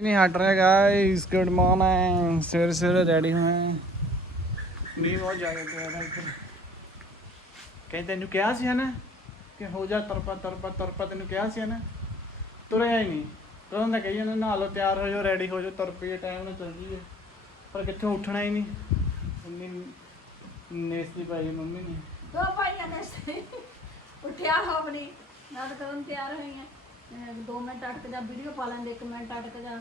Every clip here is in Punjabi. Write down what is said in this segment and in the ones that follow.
नहीं हट रहा गाइस गुड मॉर्निंग सवेरे सवेरे रेडी हुए हैं ਨੀ ਬਹੁਤ ਜ਼ਿਆਦਾ ਪਿਆ ਦਾ ਇੱਧਰ ਕਹਿੰਦੇ ਤੈਨੂੰ ਕਿਹਾ ਸੀ ਨਾ ਕਿ ਹੋ ਜਾ ਤਰਪਾ ਤਰਪਾ ਤਰਪਾ ਤੈਨੂੰ ਕਿਹਾ ਸੀ ਨਾ ਤੁਰਿਆ ਹੀ ਨਹੀਂ ਕਦੋਂ ਦਾ ਕਹੀ ਜਾਂਦਾ ਨਹਾ ਲਓ ਤਿਆਰ ਹੋ ਜਾਓ ਰੈਡੀ ਹੋ ਜਾਓ ਤੁਰ ਪਈਏ ਟਾਈਮ ਨਾਲ ਚੱਲ ਜੀਏ ਪਰ ਕਿੱਥੋਂ ਉੱਠਣਾ ਹੀ ਨਹੀਂ ਇੰਨੀ ਨੇਸਤੀ ਪਾਈ ਮੰਮੀ ਨੇ ਦੋ ਭਾਈਆਂ ਨੇ ਸੇ ਉੱਠਿਆ ਹੋ ਆਪਣੀ ਨਾਲ ਕਰਨ ਤਿਆਰ ਹੋਈਆਂ ਮੈਂ ਦੋ ਮਿੰਟ ਅਟਕ ਜਾ ਵੀਡੀਓ ਪਾ ਲੈਂਦੇ ਇੱਕ ਮਿੰਟ ਅਟਕ ਜਾ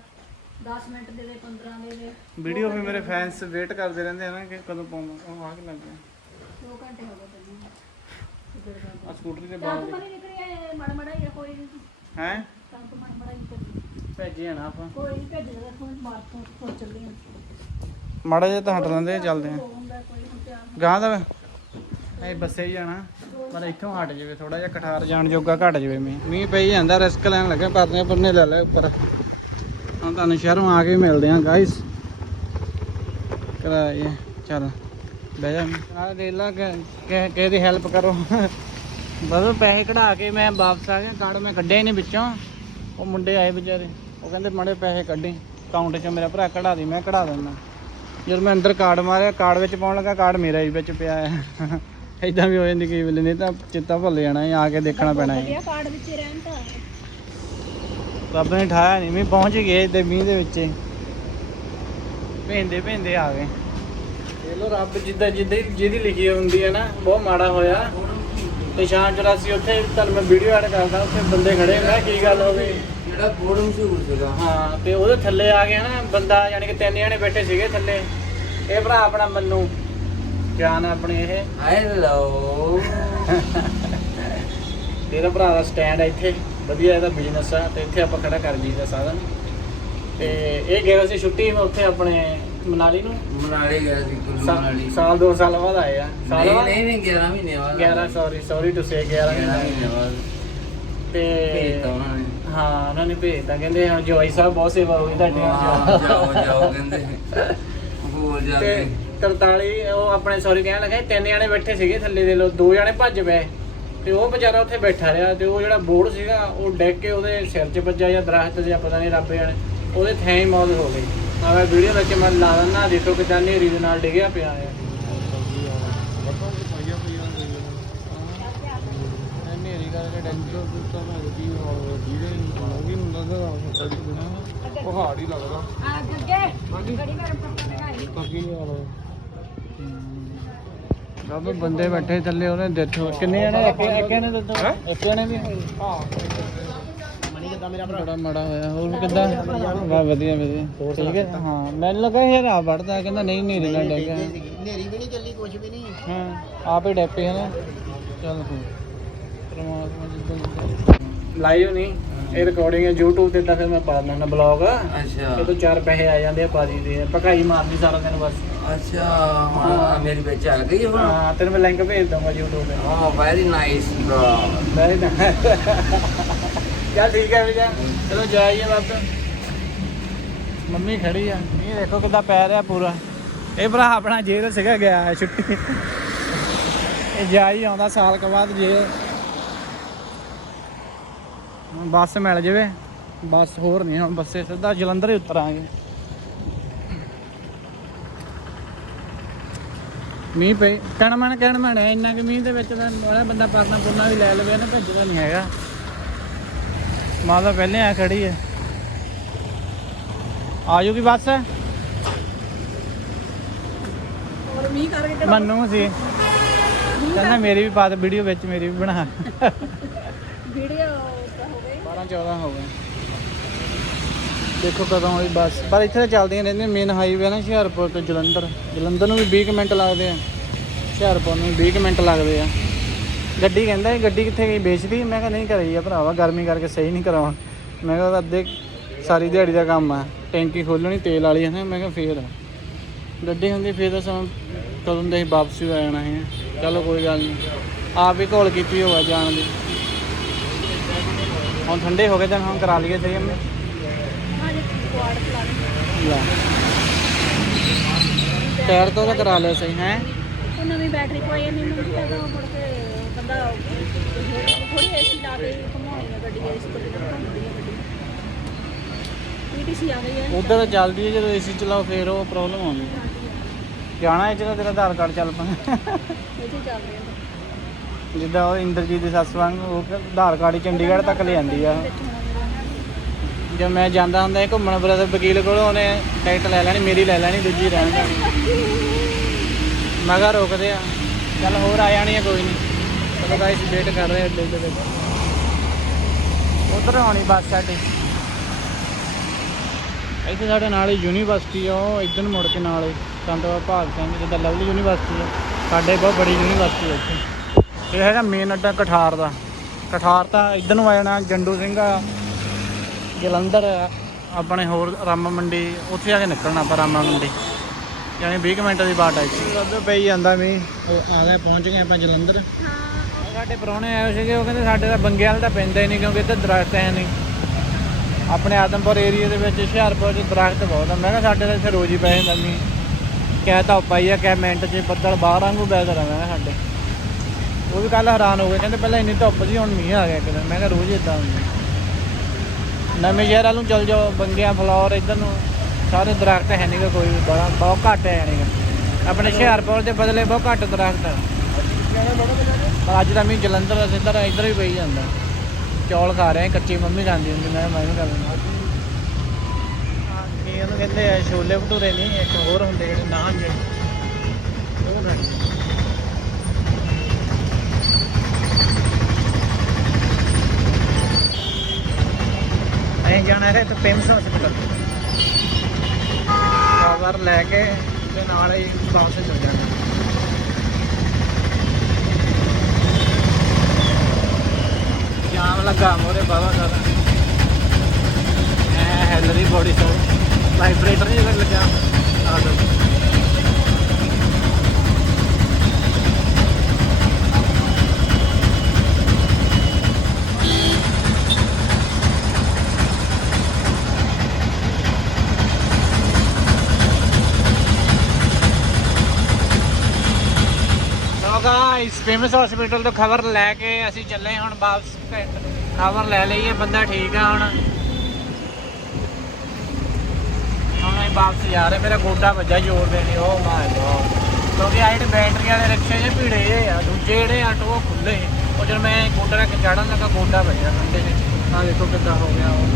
10 ਮਿੰਟ ਦੇ ਦੇ 15 ਦੇ ਦੇ। ਵੀਡੀਓ ਵੀ ਮੇਰੇ ਫੈਨਸ ਵੇਟ ਕਰਦੇ ਰਹਿੰਦੇ ਆ ਨਾ ਕਿ ਕਦੋਂ ਪਾਵਾਂ ਉਹ ਆ ਕੇ ਲੱਗ ਗਿਆ। 2 ਘੰਟੇ ਹੋ ਗਏ ਤੈਨੂੰ ਆ ਸਕੂਟਰੀ ਦੇ ਤਾਂ ਬਾਹਰ ਤੂੰ ਮਨੀ ਨਿਕਲਿਆ ਮੜ ਮੜਾ ਹੀ ਆ, ਕੋਈ ਨਹੀਂ ਹੈ? ਤਾਂ ਤੂੰ ਮੜ ਮੜਾ ਹੀ ਕਰ। ਭੇਜੇ ਨਾ ਆਪਾਂ। ਕੋਈ ਨਹੀਂ ਭੇਜ ਦੇ ਤੂੰ ਬਾਹਰ ਤੋਂ ਤੋਂ ਚੱਲੀ ਆ। ਮਾੜਾ ਜਿਹਾ ਤਾਂ ਹਟ ਲੈਂਦੇ ਚੱਲਦੇ ਆ। ਕੋਈ ਗਾਂ ਦਾ ਇਹ ਬੱਸੇ ਹੀ ਜਾਣਾ। ਪਰ ਇੱਥੋਂ ਹਟ ਜਾਵੇ ਥੋੜਾ ਜਿਹਾ ਕਠਾਰ ਜਾਣ ਜੋਗਾ ਘਟ ਜਾਵੇ ਮੀਂਹ। ਮੀਂਹ ਪਈ ਜਾਂਦਾ ਰਿਸਕ ਲੈਣ ਲੱਗੇ ਪਰਨੇ ਪਰਨੇ ਲੈ ਲੈ ਉੱਪਰ। ਹੁਣ ਤੁਹਾਨੂੰ ਸ਼ਹਿਰੋਂ ਆ ਕੇ ਮਿਲਦੇ ਆ ਗਾਇਸ ਕਰਾਏ ਚੱਲ ਬਹਿ ਜਾ ਆ ਦੇ ਲਾ ਕਿਸੇ ਦੀ ਹੈਲਪ ਕਰੋ। ਬਸ ਪੈਸੇ ਕਢਾ ਕੇ ਮੈਂ ਵਾਪਸ ਆ ਗਿਆ ਕਾਰਡ ਮੈਂ ਕੱਢਿਆ ਹੀ ਨਹੀਂ ਵਿੱਚੋਂ। ਉਹ ਮੁੰਡੇ ਆਏ ਵਿਚਾਰੇ ਉਹ ਕਹਿੰਦੇ ਮੜੇ ਪੈਸੇ ਕੱਢੀ ਅਕਾਊਂਟ 'ਚ ਮੇਰਾ ਭਰਾ ਕਢਾ ਦੀ ਮੈਂ ਕਢਾ ਦਿੰਦਾ। ਜਦੋਂ ਮੈਂ ਅੰਦਰ ਕਾਰਡ ਮਾਰਿਆ ਕਾਰਡ ਵਿੱਚ ਪਾਉਣ ਲੱਗਾ ਕਾਰਡ ਮੇਰਾ ਹੀ ਵਿੱਚ ਪਿਆ ਹੈ। ਇਦਾਂ ਵੀ ਹੋ ਜਾਂਦੀ ਕਈ ਵੇਲੇ ਨਹੀਂ ਤਾਂ ਚਿੱਤਾ ਭੁੱਲ ਜਾਣਾ ਹੈ ਆ ਕੇ ਦੇਖਣਾ ਪੈਣਾ ਹੈ ਵਧੀਆ ਕਾਰਡ ਵਿੱਚ ਹੀ ਰਹਿਣ ਤਾਂ। ਰੱਬ ਨੇ ਠਾਇਆ ਨਹੀਂ ਵੀ ਪਹੁੰਚ ਗਏ ਤੇ ਮੀਂਹ ਦੇ ਵਿੱਚ। ਭੇਂਦੇ ਭੇਂਦੇ ਆ ਗਏ। ਇਹ ਲੋ ਰੱਬ ਜਿੱਦਾਂ ਜਿੱਦਾਂ ਜਿਹਦੀ ਲਿਖੀ ਹੁੰਦੀ ਹੈ ਨਾ ਬਹੁਤ ਮਾੜਾ ਹੋਇਆ। ਤੇ ਸ਼ਾਮ 84 ਉੱਥੇ ਤੁਹਾਨੂੰ ਮੈਂ ਵੀਡੀਓ ਐਡ ਕਰਦਾ ਉੱਥੇ ਬੰਦੇ ਖੜੇ ਮੈਂ ਕੀ ਗੱਲ ਹੋ ਗਈ? ਜਿਹੜਾ ਬੋਰਡ ਮਸ਼ਹੂਰ ਸੀਗਾ। ਹਾਂ ਤੇ ਉਹਦੇ ਥੱਲੇ ਆ ਗਿਆ ਨਾ ਬੰਦਾ ਯਾਨੀ ਕਿ ਤਿੰਨ ਜਣੇ ਬੈਠੇ ਸੀਗੇ ਥੱਲੇ। ਇਹ ਭਰਾ ਆਪਣਾ ਮੰਨੂ। ਜਾਨ ਆਪਣੇ ਇਹ? ਹੈਲੋ ਇਹਦਾ ਭਰਾ ਦਾ ਸਟੈਂਡ ਹੈ ਇੱਥੇ। ਵਧੀਆ ਇਹਦਾ ਬਿਜ਼ਨਸ ਆ ਤੇ ਇੱਥੇ ਆਪਾਂ ਖੜਾ ਕਰ ਜੀਦਾ ਸਾਧਨ ਤੇ ਇਹ ਗਿਆ ਸੀ ਛੁੱਟੀ ਮੈਂ ਉੱਥੇ ਆਪਣੇ ਮਨਾਲੀ ਨੂੰ? ਮਨਾਲੀ ਗਿਆ ਸੀ ਕੁੱਲੂ ਸਾ- ਮਨਾਲੀ। ਸਾਲ ਦੋ ਸਾਲ ਬਾਅਦ ਆਏ ਆ। ਸਾਲ ਨਹੀਂ ਬਾਅਦ? ਨਹੀਂ ਨਹੀਂ 11 ਮਹੀਨੇ ਬਾਅਦ 11 ਸੌਰੀ ਸੌਰੀ ਟੂ ਸੇ 11 11 ਮਹੀਨੇ ਮਹੀਨੇ ਬਾਅਦ। ਤੇ ਭੇਜਤਾ ਉਹਨਾਂ ਨੇ। ਹਾਂ ਉਹਨਾਂ ਨੇ ਭੇਜਤਾ। ਕਹਿੰਦੇ ਹਾਂ ਜਵਾਈ ਸਾਹਿਬ ਬਹੁਤ ਸੇਵਾ ਹੋਈ ਤੁਹਾਡੀ ਹਾਂ, ਜਾਓ ਜਾਓ ਕਹਿੰਦੇ। ਹੋਰ ਜਾ ਤੇ ਕੇ। 43 ਉਹ ਆਪਣੇ ਸੌਰੀ ਕਹਿਣ ਲੱਗਾ ਤਿੰਨ ਜਣੇ ਬੈਠੇ ਸੀਗੇ ਥੱਲੇ ਦੇ ਲੋ ਦੋ ਜਣੇ ਭੱਜ ਪਏ। ਤੇ ਉਹ ਵਿਚਾਰਾ ਉੱਥੇ ਬੈਠਾ ਰਿਹਾ ਤੇ ਉਹ ਜਿਹੜਾ ਬੋਰਡ ਸੀਗਾ ਉਹ ਡਿੱਗ ਕੇ ਉਹਦੇ ਸਿਰ 'ਚ ਵੱਜਾ ਜਾਂ ਦਰਖਤ ਜਾਂ ਪਤਾ ਨਹੀਂ ਰੱਬ ਜਾਣੇ ਉਹਦੇ ਥੈਂ ਹੀ ਮੌਤ ਹੋ ਗਈ। ਮੈਂ ਵੀਡੀਓ ਵਿੱਚ ਮੈਂ ਲਾ ਦਿੰਦਾ ਦੇਖੋ ਕਿਦਾਂ ਨੇਰੀ ਦੇ ਨਾਲ ਡਿੱਗਿਆ ਪਿਆ ਆ। ਹੋ ਨਹੀਂ ਪਹਾੜ ਹੀ ਲੱਗਦਾ ਆ ਗੱਗੇ ਗੜੀ ਮੇਰੇ ਪੱਪਾ ਲਗਾਈ ਪੱਕੀ ਵਾਲਾ ਰੱਬ ਬੰਦੇ ਬੈਠੇ ਥੱਲੇ ਉਹਨੇ ਹੋ ਕਿੰਨੇ ਜਣੇ ਇੱਕ ਇੱਕ ਨੇ ਦਿੱਤਾ ਇੱਕ ਜਣੇ ਵੀ ਹਾਂ ਮਣੀ ਕਿਦਾਂ ਮੇਰਾ ਭਰਾ ਬੜਾ ਮਾੜਾ ਹੋਇਆ। ਹੋਰ ਕਿਦਾਂ? ਵਾਹ ਵਧੀਆ ਵਧੀਆ। ਠੀਕ ਹੈ? ਹਾਂ ਮੈਨੂੰ ਲੱਗਾ ਯਾਰ ਆ ਵੜਦਾ ਕਹਿੰਦਾ ਨਹੀਂ ਨਹੀਂ ਰਿਣਾ ਡੈਗਾ ਨੇਰੀ ਵੀ ਨਹੀਂ ਚੱਲੀ ਕੁਝ ਵੀ ਨਹੀਂ। ਹਾਂ ਆਪੇ ਡੈਪੇ ਹੈ ਨਾ। ਚੱਲ ਹੋ ਪਰਮਾਤਮਾ ਜਿੱਦਾਂ। ਲਾਈਵ ਨਹੀਂ ਇਹ ਰਿਕਾਰਡਿੰਗ ਹੈ YouTube ਤੇ ਤਾਂ ਫਿਰ ਮੈਂ ਪਾ ਦਿੰਦਾ ਬਲੌਗ ਅੱਛਾ। ਤੋਂ ਚਾਰ ਪੈਸੇ ਆ ਜਾਂਦੇ ਆ ਪਾਜੀ ਦੇ ਭਕਾਈ ਮਾਰਨੀ ਸਾਰਾ ਦਿਨ ਬਸ। ਅੱਛਾ ਮੇਰੀ ਵਿੱਚ ਆ ਗਈ ਹੁਣ। ਹਾਂ ਤੈਨੂੰ ਮੈਂ ਲਿੰਕ ਭੇਜ ਦਊਂਗਾ YouTube ਤੇ। ਹਾਂ ਵੈਰੀ ਨਾਈਸ ਬ੍ਰੋ ਵੈਰੀ ਨਾ ਚੱਲ ਠੀਕ ਹੈ ਵੀਰਾ। ਚਲੋ ਜਾਈਏ ਬਾਬਾ ਮੰਮੀ ਖੜੀ ਆ। ਇਹ ਦੇਖੋ ਕਿੱਦਾਂ ਪੈ ਰਿਹਾ ਪੂਰਾ। ਇਹ ਭਰਾ ਆਪਣਾ ਜੇਲ੍ਹ ਸੀਗਾ ਗਿਆ ਹੈ ਛੁੱਟੀ। ਇਹ ਜਾ ਹੀ ਆਉਂਦਾ ਸਾਲ ਕੁ ਬਾਅਦ ਜੇ ਬੱਸ ਮਿਲ ਜਾਵੇ। ਬੱਸ ਹੋਰ ਨਹੀਂ ਹੁਣ ਬੱਸੇ ਸਿੱਧਾ ਜਲੰਧਰ ਹੀ ਉਤਰਾਂਗੇ। ਮੀਂਹ ਪਈ ਕਹਿਣ ਮਨ ਕਹਿਣ ਹੈ ਇੰਨਾ ਕਿ ਮੀਂਹ ਦੇ ਵਿੱਚ ਤਾਂ ਉਹਦਾ ਬੰਦਾ ਪਰਨਾ ਪੁਰਨਾ ਵੀ ਲੈ ਲਵੇ ਨਾ ਭੱਜਦਾ ਨਹੀਂ ਹੈਗਾ। ਮਾਂ ਤਾਂ ਪਹਿਲੇ ਆ ਖੜੀ ਹੈ। ਆ ਜੂਗੀ ਬੱਸ? ਹੋਰ ਮੀਂਹ ਕਰਕੇ ਮੰਨੂ ਸੀ। ਕਹਿੰਦਾ ਮੇਰੀ ਵੀ ਪਾ ਦੇ ਵੀਡੀਓ ਵਿੱਚ ਮੇਰੀ ਵੀ ਬਣਾ। ਵੀਡੀਓ 12 14 ਹੋ ਗਏ। ਦੇਖੋ ਕਦੋਂ ਹੋਈ ਬੱਸ। ਪਰ ਇੱਥੇ ਤਾਂ ਚੱਲਦੀਆਂ ਰਹਿੰਦੀਆਂ ਮੇਨ ਹਾਈਵੇ ਨਾ ਹੁਸ਼ਿਆਰਪੁਰ ਤੋਂ ਜਲੰਧਰ। ਜਲੰਧਰ ਨੂੰ ਵੀ 20 ਕੁ ਮਿੰਟ ਲੱਗਦੇ ਆ। ਹੁਸ਼ਿਆਰਪੁਰ ਨੂੰ ਵੀ 20 ਕੁ ਮਿੰਟ ਲੱਗਦੇ ਆ। ਗੱਡੀ ਕਹਿੰਦਾ ਇਹ ਗੱਡੀ ਕਿੱਥੇ ਗਈ, ਵੇਚਦੀ? ਮੈਂ ਕਿਹਾ, ਨਹੀਂ ਕਰੀ ਆ ਭਰਾਵਾ, ਗਰਮੀ ਕਰਕੇ ਸਹੀ ਨਹੀਂ ਕਰਾਉਣ। ਮੈਂ ਕਿਹਾ, ਅੱਧੇ ਸਾਰੀ ਦਿਹਾੜੀ ਦਾ ਕੰਮ ਆ। ਟੈਂਕੀ ਖੋਲਣੀ ਤੇਲ ਵਾਲੀ ਹੈ ਮੈਂ ਕਿਹਾ, ਫੇਰ। ਗੱਡੀ ਹੁੰਦੀ ਫੇਰ ਤਾਂ ਸਾਨੂੰ ਕਦੋਂ ਦੇ ਅਸੀਂ ਵਾਪਸੀ ਆ ਜਾਣਾ ਹੈ ਚਲੋ, ਕੋਈ ਗੱਲ ਨਹੀਂ। ਆਪ ਹੀ ਘੋਲ ਕੀਤੀ ਹੋਵਾ ਜਾਣ ਦੀ। ਹੁਣ ਠੰਡੇ ਹੋ ਗਏ ਤਾਂ ਹੁਣ ਕਰਾ ਲਈਏ ਸਹੀ ਅੰਮੀ। ਹਾਂ ਜੇ ਕੁਆੜ ਚਲਾ ਲਈ ਲੈ। ਟਾਇਰ ਤੋਂ ਤਾਂ ਕਰਾ ਲਿਆ ਸਹੀ ਹੈ? ਉਹ ਨਵੀਂ ਬੈਟਰੀ ਪਵਾਈ ਹੈ ਮੈਨੂੰ ਨਹੀਂ ਪਤਾ ਮੁੜ ਕੇ ਬੰਦਾ ਥੋੜੀ ਏਸੀ ਲਾ ਕੇ ਘੁਮਾਉਣੀ ਹੈ ਗੱਡੀ ਏਸੀ ਤੋਂ ਬਿਨਾਂ ਘੁੰਮਦੀ ਹੈ ਗੱਡੀ। ਪੀਟੀਸੀ ਆ ਗਈ ਹੈ। ਉਧਰ ਤਾਂ ਚੱਲਦੀ ਹੈ ਜਦੋਂ ਏਸੀ ਚਲਾਓ ਫੇਰ ਉਹ ਪ੍ਰੋਬਲਮ ਆਉਂਦੀ ਹੈ। ਜਾਣਾ ਤੇਰਾ ਆਧਾਰ ਕਾਰਡ ਚੱਲ ਪਾ ਇਹ ਜਿੱਦਾਂ ਉਹ ਇੰਦਰਜੀਤ ਦੀ ਸੱਸ ਵਾਂਗ ਉਹ ਆਧਾਰ ਕਾਰਡ ਹੀ ਚੰਡੀਗੜ੍ਹ ਤੱਕ ਲੈ ਜਾਂਦੀ ਆ। ਵਿੱਚ ਜਦ ਮੈਂ ਜਾਂਦਾ ਹੁੰਦਾ ਸੀ ਘੁੰਮਣ ਬਰਦਰ ਵਕੀਲ ਕੋਲ, ਉਹਨੇ ਟਿਕਟ ਲੈ ਲੈਣੀ, ਮੇਰੀ ਲੈ ਲੈਣੀ, ਦੂਜੀ ਰਹਿਣ ਦੇਣੀ ਮਗਰ ਰੋਕਦੇ ਆ। ਚੱਲ ਹੋਰ ਆ ਜਾਣੀ ਆ, ਕੋਈ ਨਹੀਂ ਚਲੋ ਗਾਇਸ ਵੇਟ ਕਰ ਰਹੇ ਅੱਡੇ ਦੇ ਵਿੱਚ। ਉਧਰ ਆਉਣੀ ਬੱਸ ਸਾਡੀ। ਇੱਥੇ ਸਾਡੇ ਨਾਲ ਯੂਨੀਵਰਸਿਟੀ ਆ, ਉਹ ਇੱਧਰ ਮੁੜ ਕੇ ਨਾਲ ਹੀ। ਸੰਤ ਬਾਬਾ ਭਾਗ ਸਿੰਘ, ਜਿੱਦਾਂ ਲਵਲੀ ਯੂਨੀਵਰਸਿਟੀ ਆ। ਸਾਡੇ ਬਹੁਤ ਬੜੀ ਯੂਨੀਵਰਸਿਟੀ ਆ ਇੱਥੇ। ਇਹ ਹੈਗਾ ਮੇਨ ਅੱਡਾ ਕਠਾਰ ਦਾ। ਕਠਾਰ ਤਾਂ ਇੱਧਰ ਨੂੰ ਆ ਜਾਣਾ ਜੰਡੂ ਸਿੰਘ ਆ ਜਲੰਧਰ ਆ, ਆਪਣੇ ਹੋਰ ਰਾਮਾ ਮੰਡੀ ਉੱਥੇ ਜਾ ਕੇ ਨਿਕਲਣਾ ਆਪਾਂ ਰਾਮਾ ਮੰਡੀ। ਯਾਨੀ 20 ਕੁ ਮਿੰਟ ਦੀ ਬਾਟ ਹੈ ਇੱਥੇ। ਉੱਧਰ ਪਈ ਜਾਂਦਾ ਉਹ ਆ ਗਏ ਪਹੁੰਚ ਗਏ ਆਪਾਂ ਜਲੰਧਰ। ਹਾਂ। ਸਾਡੇ ਪ੍ਰਾਹੁਣੇ ਆਏ ਸੀਗੇ ਉਹ ਕਹਿੰਦੇ ਸਾਡੇ ਤਾਂ ਬੰਗੇ ਵਾਲ ਤਾਂ ਪੈਂਦਾ ਹੀ ਨਹੀਂ ਕਿਉਂਕਿ ਇੱਧਰ ਦਰਖਤ ਹੈ ਨਹੀਂ। ਆਪਣੇ ਆਦਮਪੁਰ ਏਰੀਆ ਦੇ ਵਿੱਚ ਹੁਸ਼ਿਆਰਪੁਰ 'ਚ ਦਰਖਤ ਬਹੁਤ ਆ। ਮੈਂ ਕਿਹਾ ਸਾਡੇ ਤਾਂ ਇੱਥੇ ਰੋਜ਼ ਹੀ ਪੈ ਜਾਂਦਾ ਮੀਂਹ। ਕਹਿ ਤਾਂ ਪਾਈ ਆ ਕਹਿ ਮਿੰਟ 'ਚ ਬੱਦਲ ਬਾਹਰ ਵਾਂਗੂ ਵੈਦਰ ਆ ਮੈਂ ਕਿਹਾ ਸਾਡੇ। ਉਹ ਵੀ ਕੱਲ ਹੈਰਾਨ ਹੋ ਗਏ, ਕਹਿੰਦੇ ਪਹਿਲਾਂ ਇੰਨੀ ਧੁੱਪ ਸੀ, ਹੁਣ ਮੀਂਹ ਆ ਗਿਆ ਕਿਤੇ ਮੈਂ ਕਿਹਾ ਰੋਜ਼ ਇਦਾਂ ਹੁੰਦਾ। ਨਵੇਂ ਸ਼ਹਿਰ ਵੱਲ ਨੂੰ ਚਲ ਜਾਓ, ਬੰਗਿਆ, ਫਲੋਰ ਇੱਧਰ ਨੂੰ। ਸਾਰੇ ਦਰਖਤ ਹੈ ਨਹੀਂਗਾ ਕੋਈ, ਬੜਾ, ਬਹੁਤ ਘੱਟ ਹੈ ਨਹੀਂਗਾ ਆਪਣੇ ਹੁਸ਼ਿਆਰਪੁਰ ਦੇ ਬਦਲੇ ਬਹੁਤ ਘੱਟ ਦਰਖਤ ਹੈ ਪਰ ਅੱਜ ਤਾਂ ਮੀਂਹ ਜਲੰਧਰ ਸਿੱਧਾ ਇੱਧਰ ਹੀ ਪਈ ਜਾਂਦਾ। ਚੌਲ ਖਾ ਰਹੇ ਕੱਚੀ ਮੰਮੀ ਖਾਂਦੀ ਹੁੰਦੀ, ਮੈਂ ਮੈਂ ਵੀ ਖਾ ਲੈਂਦਾ। ਕੀ ਉਹਨੂੰ ਕਹਿੰਦੇ ਛੋਲੇ ਭਟੂਰੇ ਨਹੀਂ, ਇੱਕ ਹੋਰ ਹੁੰਦੇ ਜਿਹੜੇ ਨਾਨ ਜਿਹੇ ਉਹ ਖਾਣੇ। ਅਸੀਂ ਜਾਣਾ ਹੈ ਤੇ ਫੇਮਸ ਹਸਪੀਟਲ ਕਵਰ ਲੈ ਕੇ ਤੇ ਨਾਲ ਹੀ ਬਾਉਂਸ ਚਲ ਜਾਣਾ। ਜਾਮ ਲੱਗਾ ਮੋਰੇ ਬਾਬਾ ਦਾ। ਐ ਹੈਲਰੀ ਬੋਡੀ ਤੋਂ ਵਾਈਬ੍ਰੇਟਰ ਨਹੀਂ ਲੱਗਿਆ ਫੇਮਸ ਹਸਪੀਟਲ ਤੋਂ ਖਬਰ ਲੈ ਕੇ ਅਸੀਂ ਚੱਲੇ ਹੁਣ ਵਾਪਸ। ਖਬਰ ਲੈ ਲਈਏ ਬੰਦਾ ਠੀਕ ਆ ਹੁਣ। ਹੁਣ ਅਸੀਂ ਵਾਪਸ ਜਾ ਰਹੇ, ਮੇਰਾ ਗੋਡਾ ਵੱਜਾ ਜ਼ੋਰ ਦੇ ਨਹੀਂ ਓ ਮਾਈ ਗॉड ਕਿਉਂਕਿ ਆਹ ਜਿਹੜੇ ਬੈਟਰੀ ਵਾਲੇ ਰਿਕਸ਼ੇ ਜੇ ਭੀੜੇ ਜਿਹੇ ਆ, ਦੂਜੇ ਜਿਹੜੇ ਆਟੋ ਉਹ ਖੁੱਲੇ ਉਹ ਜਦ ਮੈਂ ਗੋਡਾ ਰੱਖ ਕੇ ਚੜਨ ਲੱਗਾ, ਗੋਡਾ ਵੱਜਿਆ ਕੰਡੇ 'ਚ ਆਹ ਦੇਖੋ ਕਿੱਦਾਂ ਹੋ ਗਿਆ ਉਹ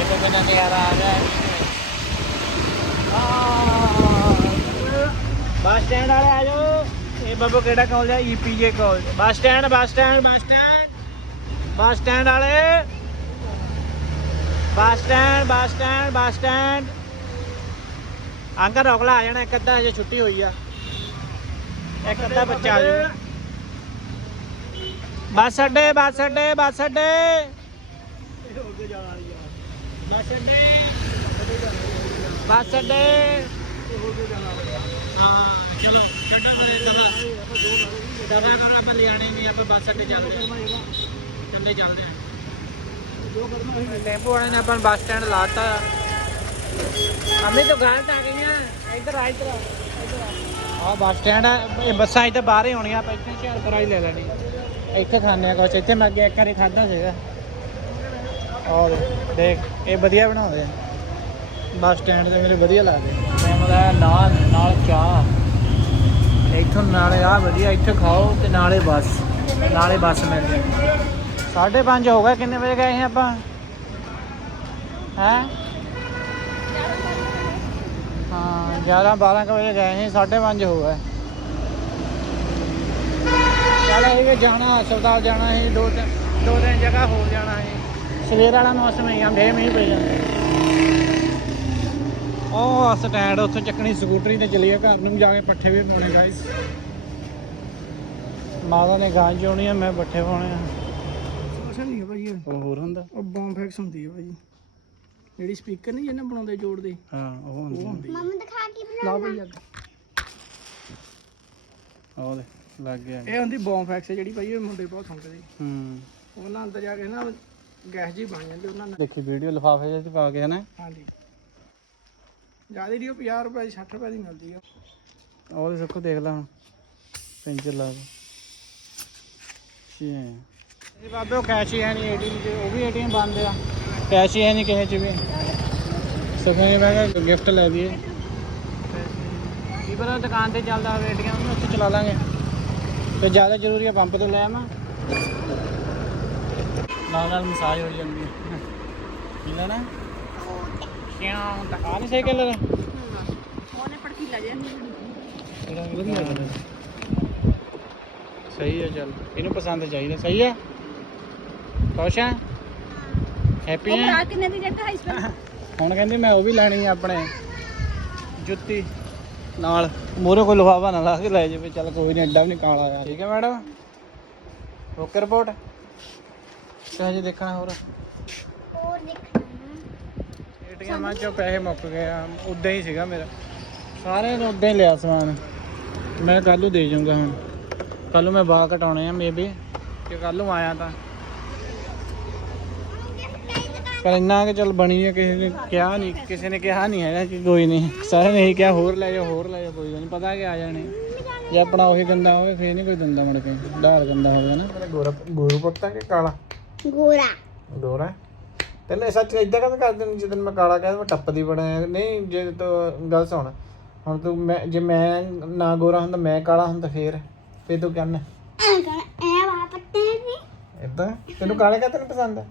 ਇਹ ਤਾਂ ਨਜ਼ਾਰਾ ਆ ਗਿਆ ਬੱਸ ਸਟੈਂਡ ਵਾਲੇ ਆ ਜਾਓ। ਇਹ ਬੱਬੂ ਕਿਹੜਾ ਕਾਲਜ ਆ? EPJ college. Bus stand bus stand bus stand. Bus stand ਵਾਲੇ। Bus stand bus stand bus stand. Uncle ਰੋਕਲਾ ਆ ਜਾਣਾ। ਇੱਕ ਅੱਧਾ ਹਜੇ ਛੁੱਟੀ ਹੋਈ ਆ। ਇੱਕ ਅੱਧਾ ਬੱਚਾ ਆ ਜਾਊ। ਬੱਸ ਅੱਡੇ ਬੱਸ ਅੱਡੇ ਬੱਸ ਅੱਡੇ। ਬੱਸ ਅੱਡੇ। ਬੱਸ ਅੱਡੇ। ਹਾਂ ਚਲੋ ਦਵਾ ਦਵਾ ਕਰੋ ਆਪਾਂ ਲਿਆਣੇ ਵੀ ਆਪਾਂ ਬੱਸ ਅੱਡੇ ਚੱਲਦੇ ਹਾਂ ਚੱਲੇ ਚੱਲਦੇ ਹਾਂ ਟੈਂਪੋ ਵਾਲੇ ਨੇ ਆਪਾਂ ਨੂੰ ਬੱਸ ਸਟੈਂਡ ਲਾਤਾ ਅਮੀ ਤੋਂ ਗਾਂ ਆ ਗਈਆਂ। ਇੱਧਰ ਆ ਇੱਧਰ ਆ ਆਹ ਬੱਸ ਸਟੈਂਡ ਆ ਇਹ ਬੱਸਾਂ ਇੱਥੇ ਬਾਹਰ ਹੀ ਹੋਣੀਆਂ ਆਪਾਂ ਇੱਥੇ ਹੁਸ਼ਿਆਰਪੁਰ ਹੀ ਲੈ ਲੈਣੀ। ਇੱਥੇ ਖਾਣੇ ਆ ਕੁਛ ਇੱਥੇ ਮੈਂ ਅੱਗੇ ਇੱਕ ਵਾਰੀ ਖਾਦਾ ਸੀਗਾ। ਔਰ ਦੇਖ ਇਹ ਵਧੀਆ ਬਣਾਉਂਦੇ ਆ। ਬੱਸ ਸਟੈਂਡ ਤੇ ਮੇਰੇ ਵਧੀਆ ਲੱਗਦੇ ਮੈਂ ਮਤਲਬ ਨਾਲ ਨਾਲ ਚਾਹ। ਇੱਥੋਂ ਨਾਲੇ ਆ ਵਧੀਆ, ਇੱਥੇ ਖਾਓ ਤੇ ਨਾਲੇ ਬੱਸ। ਨਾਲੇ ਬੱਸ ਮਿਲ ਜਾਏ। ਸਾਢੇ ਪੰਜ ਹੋ ਗਏ, ਕਿੰਨੇ ਵਜੇ ਗਏ ਸੀ ਆਪਾਂ? ਹੈ? ਹਾਂ 11 12 ਕੁ ਵਜੇ ਗਏ ਸੀ, ਸਾਢੇ ਪੰਜ ਹੋ ਗਏ। ਚੱਲ ਇਹ ਜਾਣਾ, ਹਸਪਤਾਲ ਜਾਣਾ ਸੀ, ਦੋ ਤਿੰਨ ਦੋ ਤਿੰਨ ਜਗ੍ਹਾ ਹੋਰ ਜਾਣਾ ਸੀ। ਸਵੇਰ ਵਾਲਾ ਮੌਸਮ ਹੀ ਆ ਡੇ ਮੀਂਹ ਪਈ ਜਾਂਦੇ। ਉਹ ਸਟੈਂਡ ਉੱਥੋਂ ਚੱਕਣੀ ਸਕੂਟਰੀ ਤੇ ਚਲੀਏ ਘਰ ਨੂੰ ਜਾ ਕੇ ਪੱਠੇ ਵੀ ਪਾਉਣੇ ਗਾਇਸ ਮਾਤਾ ਨੇ ਗਾਂ ਚੋਣੀ ਆ ਮੈਂ ਪੱਠੇ ਪਾਉਣੇ ਆ। ਅਸਲ ਨਹੀਂ ਹੈ ਭਾਜੀ ਇਹ। ਉਹ ਹੋਰ ਹੁੰਦਾ? ਉਹ ਬੰਬ ਫੈਕਸ ਹੁੰਦੀ ਹੈ ਭਾਜੀ ਜਿਹੜੀ ਸਪੀਕਰ ਨਹੀਂ ਜਿਹਨੇ ਬਣਾਉਂਦੇ ਜੋੜਦੇ। ਹਾਂ ਉਹ ਹੁੰਦੀ ਮਮ ਦਿਖਾ ਕੇ ਲਾ ਭਾਈ ਅੱਗ। ਉਹ ਦੇ ਲੱਗ ਗਿਆ। ਇਹ ਹੁੰਦੀ ਬੰਬ ਫੈਕਸ ਜਿਹੜੀ ਭਾਈ ਇਹ ਮੁੰਡੇ ਬਹੁਤ ਸੁਣਦੇ। ਹੂੰ। ਉਹਨਾਂ ਅੰਦਰ ਜਾ ਕੇ ਨਾ ਗੈਸ ਜੀ ਬਣ ਜਾਂਦੀ ਉਹਨਾਂ ਨਾਲ। ਦੇਖੀ ਵੀਡੀਓ ਲਿਫਾਫੇ ਜਿਹੇ ਚ ਪਾ ਕੇ ਹਨਾ? ਹਾਂਜੀ। ਜ਼ਿਆਦਾ ਦੀ ਉਹ 50 ਰੁਪਏ ਦੀ 60 ਰੁਪਏ ਦੀ ਮਿਲਦੀ ਆ। ਉਹ ਸੱਕੋ ਦੇਖ ਲਾ ਹੁਣ ਪੈਂਚਰ ਲਾ ਛੇ। ਜੀ ਬਾਬੇ ਉਹ ਕੈਸ਼ ਹੀ ਹੈ ਨਹੀਂ ਏਟੀਐਮ 'ਚ ਉਹ ਵੀ ਏਟੀਐਮ ਬੰਦ ਆ। ਕੈਸ਼ ਹੀ ਹੈ ਨਹੀਂ ਕਿਸੇ 'ਚ ਵੀ। ਸਫ਼ਾਈ ਮੈਂ ਕਿਹਾ ਗਿਫਟ ਲੈ ਦਈਏ। ਕੀ ਪਤਾ ਦੁਕਾਨ ਤੇ ਚੱਲਦਾ ਹੋਵੇ ਏਟੀਐਮ ਉੱਥੇ ਚਲਾ ਲਾਂਗੇ। ਤੇ ਜ਼ਿਆਦਾ ਜ਼ਰੂਰੀ ਆ ਪੰਪ ਤੋਂ ਲੈ ਆਵਾਂ। ਨਾਲ ਨਾਲ ਮਸਾਜ ਹੋ ਜਾਂਦੀ ਹੈ ਕੀ ਲੈਣਾ ਤਾਂ ਆ ਨਹੀਂ ਸਹੀ ਕਲਰ ਉਹਨੇ ਪੜਕੀਲਾ ਜਿਹਾ ਇਹਦਾ ਵਧੀਆ ਕਲਰ ਸਹੀ ਹੈ ਚੱਲ। ਇਹਨੂੰ ਪਸੰਦ ਚਾਹੀਦਾ। ਸਹੀ ਹੈ? ਖੁਸ਼ ਹੈ? ਹੈਪੀ ਉਹ ਹੈ? ਭਰਾ ਕਿੰਨੇ ਦੀ ਜੱਟ ਹਾਈ ਸਪੈਲ ਹੁਣ ਕਹਿੰਦੀ ਮੈਂ ਉਹ ਵੀ ਲੈਣੀ ਆ ਆਪਣੇ। ਜੁੱਤੀ। ਨਾਲ। ਮੋਰੇ ਕੋਈ ਲਫਾਫਾ ਨਾ ਲਾ ਕੇ ਲੈ ਜਾਵੇ। ਚੱਲ ਕੋਈ ਨਹੀਂ ਐਡਾ ਵੀ ਨਹੀਂ ਕਾਲਾ ਯਾਰ। ਠੀਕ ਹੈ ਮੈਡਮ? ਓਕੇ ਰਿਪੋਰਟ ਦੇਖਣਾ ਹੋਰ? ਏਟੀਐਮਾਂ ਚੋਂ ਪੈਸੇ ਮੁੱਕ ਗਏ ਆ ਉਦਾਂ ਹੀ ਸੀਗਾ ਮੇਰਾ। ਸਾਰਿਆਂ ਨੇ ਉਦਾਂ ਹੀ ਲਿਆ ਸਮਾਨ। ਮੈਂ ਕੱਲ ਨੂੰ ਦੇ ਜਾਊਂਗਾ ਹੁਣ। ਕੱਲ ਨੂੰ ਮੈਂ ਵਾਲ ਕਟਾਉਣੇ ਆ ਮੇਬੀ। ਕਿ ਕੱਲ ਨੂੰ ਆਇਆ ਤਾਂ। ਪਰ ਇੰਨਾ ਕਿ ਚੱਲ ਬਣੀ ਹੈ ਕਿਸੇ ਨੇ ਕਿਹਾ ਨਹੀਂ ਕਿਸੇ ਨੇ ਕਿਹਾ ਨਹੀਂ ਹੈਗਾ ਕਿ ਕੋਈ ਨਹੀਂ। ਸਾਰਿਆਂ ਨੇ ਇਹੀ ਕਿਹਾ ਹੋਰ ਲੈ ਜਾਓ ਹੋਰ ਲੈ ਜਾਓ ਕੋਈ ਨਹੀਂ ਪਤਾ ਕਿ ਆ ਜਾਣੇ ਜੇ ਆਪਣਾ ਉਹੀ ਗੰਦਾ ਹੋਵੇ ਫੇਰ ਨਹੀਂ ਕੋਈ ਦਿੰਦਾ ਮੁੜ ਕੇ ਧਾਰ ਗੰਦਾ ਹੋਵੇ ਨਾ ਗੋਰਾ ਗੋਰੂ ਪੁੱਤਾਂ ਕਿ ਕਾਲਾ? ਗੋਰਾ। ਗੋਰਾ? ਤੈਨੂੰ ਸੱਚ ਇਦਾਂ ਕਦ ਕਰਦੇ ਨੇ ਜਦੋਂ ਮੈਂ ਕਾਲਾ ਕਹਿੰਦਾ ਮੈਂ ਟੱਪਦੀ ਬੜਾ ਆ। ਨਹੀਂ ਜੇ ਤੂੰ ਗੱਲ ਸੁਣ ਹੁਣ ਤੂੰ ਮੈਂ ਜੇ ਮੈਂ ਨਾ ਗੋਰਾ ਹੁੰਦਾ ਮੈਂ ਕਾਲਾ ਹੁੰਦਾ ਫੇਰ ਫੇਰ ਤੂੰ ਕਹਿੰਦਾ ਐ ਐ ਪੱਤੇ ਵੀ ਇਦਾਂ ਤੈਨੂੰ ਕਾਲੇ ਕਾ ਤੈਨੂੰ ਪਸੰਦ ਆ?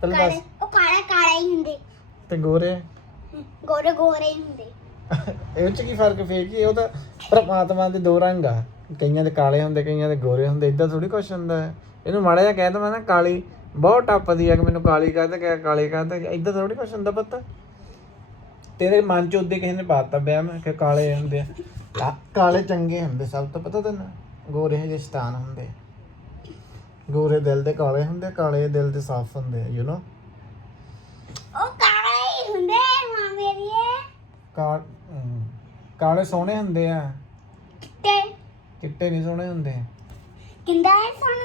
ਪਹਿਲਾਂ ਦੱਸ। ਉਹ ਕਾਲੇ ਕਾਲੇ ਹੀ ਹੁੰਦੇ। ਤੇ ਗੋਰੇ? ਗੋਰੇ ਗੋਰੇ ਹੀ ਹੁੰਦੇ। ਇਹ ਚ ਕੀ ਫ਼ਰਕ ਫੇਰ ਕੀ ਉਹ ਤਾਂ ਪ੍ਰਮਾਤਮਾ ਦੇ ਦੋ ਰੰਗ ਆ। ਕਈਆਂ ਦੇ ਕਾਲੇ ਹੁੰਦੇ ਕਈਆਂ ਦੇ ਗੋਰੇ ਹੁੰਦੇ ਇਦਾਂ ਥੋੜੀ ਕੁਛ ਹੁੰਦਾ। ਇਹਨੂੰ ਮਾੜਾ ਜਿਹਾ ਕਹਿ ਦਵਾਂ ਨਾ ਕਾਲੀ ਬਹੁਤ ਟੱਪਦੀ ਆ ਕਿ ਮੈਨੂੰ ਕਾਲੀ ਕਹਿੰਦਾ ਕਿ ਕਾਲੀ ਕਹਿੰਦਾ ਇਦਾਂ ਥੋੜੀ ਕੁਛ ਹੁੰਦਾ ਪਤਾ। ਤੇਰੇ ਮਨ ਚ ਉਹਦੇ ਕਿਸੇ ਨੇ ਪਾਤਾ ਬਿਆ ਮੈਂ ਕਿ ਕਾਲੇ ਹੁੰਦੇ ਆ। ਕਾਲੇ ਚੰਗੇ ਹੁੰਦੇ ਸਭ ਤੋਂ ਪਤਾ ਤੈਨੂੰ? ਗੋਰੇ ਜਿਹੇ ਸ਼ੈਤਾਨ ਹੁੰਦੇ ਗੋਰੇ ਦਿਲ ਦੇ ਕਾਲੇ ਹੁੰਦੇ ਕਾਲੇ ਦਿਲ ਦੇ ਸਾਫ਼ ਹੁੰਦੇ ਯੂ نو ਉਹ ਕਾਲੇ ਹੁੰਦੇ ਮਾਂ ਮੇਰੀ ਕਾ ਹਮ, ਕਾਲੇ ਸੋਹਣੇ ਹੁੰਦੇ ਆ। ਤੇ ਚਿੱਟੇ ਨਹੀਂ ਸੋਹਣੇ ਹੁੰਦੇ। ਕਿੰਦਾ ਹੈ ਸੋਨ